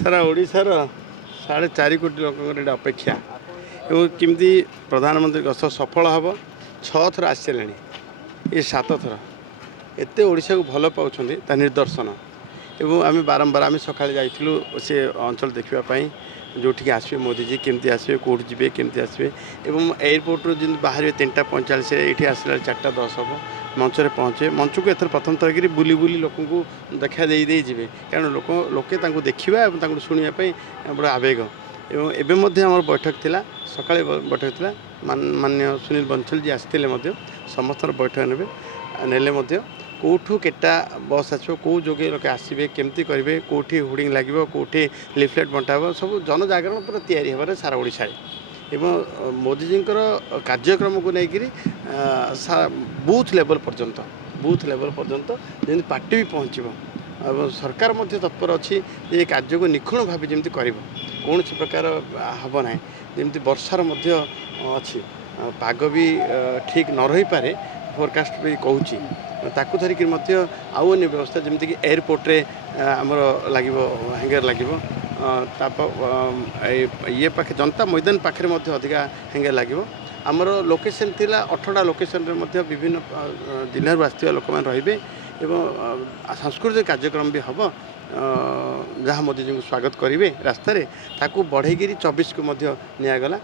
सारा ओडिशार 4.5 कोटी लोक अपेक्षा एवं किमती प्रधानमंत्री गस सफल हम 6 थर आसी सारे ये 7 थर एत ओडिशा को भल पाँच निदर्शन एवं आम बारंबार आम सका जाइलु से अंचल देखापी जो आसवे मोदीजी केमती आसवे कौट जी केमती आसवे एवं एयरपोर्ट जो बाहर 3:45 ये आसला 4:10 हम मंच पहुँचे मंच को एथर प्रथम थर कि बुली बुली लोक को देखा दे जी कारण लोके देखा शुणापी बड़ा आवेग एवं एवं आम बैठक थिला सका बैठक थिला माननीय सुनील बंसल जी आसते समस्त बैठक ने कौठू केटा बस आसो कौ जोगे लोक आसवे केमती करेंगे कौटी होर्डिंग लगे कौटी लिफलेट बंटाब सब जनजागरण पूरा तैयारी होबार सारा ओडिशा एवं मोदीजी कार्यक्रम को लेकर बूथ लेवल पर्यंत जमी पार्टी भी पहुँचब सरकार मध्य तत्पर अच्छी ये कार्य को निखुण भाव जमी कर कौन प्रकार हम ना जमी वर्षार मध्य अच्छी पाग भी ठीक न रही पारे फोरकास्ट भी कहूँ ताकू धरिकी आउ अन्य व्यवस्था जमीक एयरपोर्ट रे आमर लगे हैंगर लगे ये पाखे जनता मैदान पाखे अधिका हैंगर लगे आमर लोकेशन थिला 18टा लोकेशन रे विभिन्न जिल्ला आसवा लोक मैंने रे सांस्कृतिक कार्यक्रम भी हम जहाँ मोदीजी को स्वागत करेंगे रास्तार ताकू बढ़ेगी 24 को निगला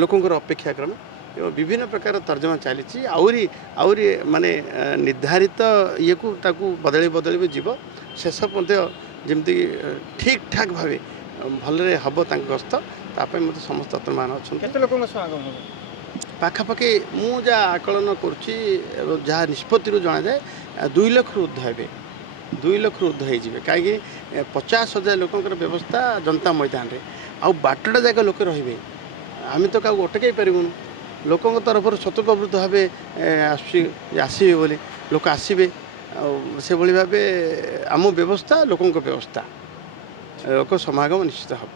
लोकंर अपेक्षाक्रम एवं विभिन्न प्रकार तर्जमा चली आउरी माने निर्धारित ये को ताकू बदल बदल जीव शेष जमी ठीक ठाक भाव भलरे हम गस्त ताप मत समस्त मान अच्छा पाखापाखि मु जहाँ आकलन करुँचा निष्पत्ति जना जाए 2 लाख ऊर्ध हे 2 लाख ऊर्ध हो कहीं 50,000 लोकर व्यवस्था जनता मैदान रे आउ बाटटा जाक लोक रे आम तो क्या अटकई पारूँ लोक तरफ स्वतःप्रवृत्त भाव आसवे बोली लोक आसवे से भाव आम व्यवस्था लोकों व्यवस्था लोक समागम निश्चित हम।